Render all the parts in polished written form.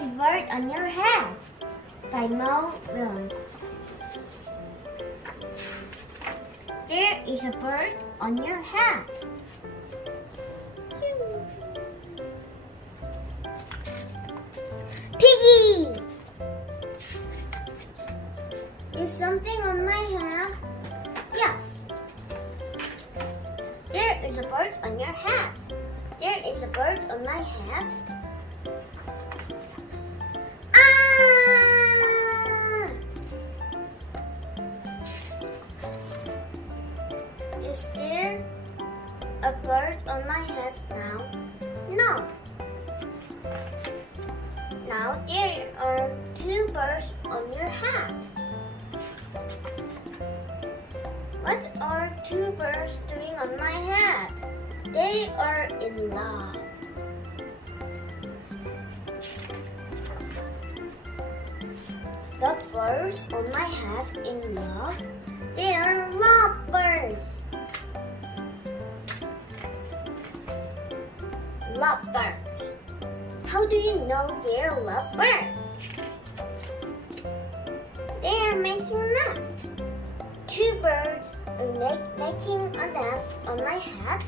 is bird on your hat? By Mo Willems. There is a bird on your hat. Piggy! Is something on my hat? Yes. There is a bird on your hat. There is a bird on my hat. Ah! Is there a bird on my hat now? No. Now there are two birds on your hat. What are two birds doing on my hat? They are in love. The birds on my hat in love? They are lovebirds. Lovebirds. How do you know they're lovebirds? They are making a nest. Two birds are making a nest on my hat.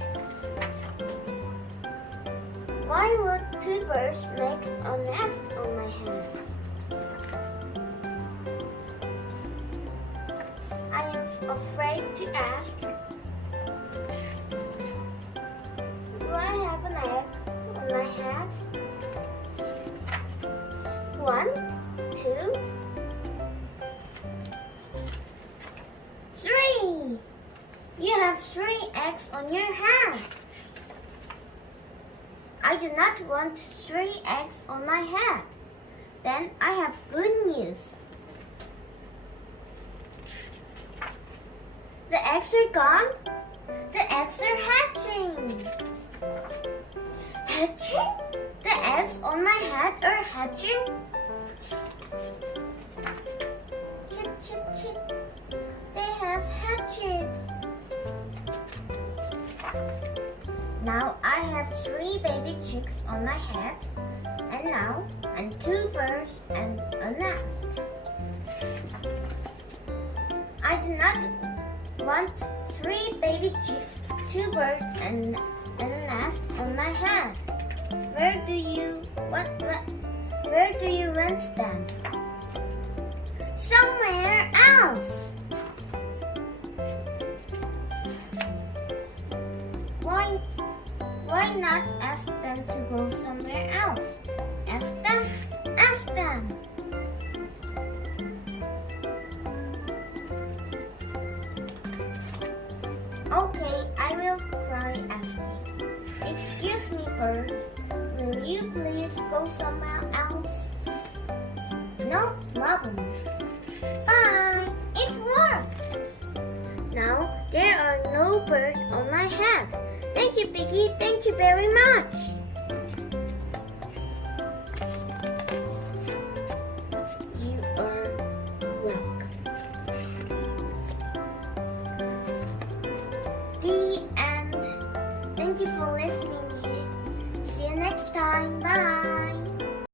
Why would two birds make a nest on my hat? I am afraid to ask. Do I have an egg on my hat? 1, 2, 3. You have 3 eggs on your hat. I do not want 3 eggs on my hat. Then I have good news. The eggs are gone. The eggs are hatching. Hatching? The eggs on my hat are hatching. Chip, chip, chip. They have hatched. Now I have 3 baby chicks on my hat, and now and 2 birds and a nest. I do not want 3 baby chicks, 2 birds and a nest on my hat. Where do you want them? Somewhere else. Why not ask them to go somewhere else? Ask them. Ask them. Okay, I will try asking. Excuse me, birds. Will you please go somewhere else? No problem. Bye. It worked. Now there are no birds on my hat. Thank you, Piggy. Thank you very much.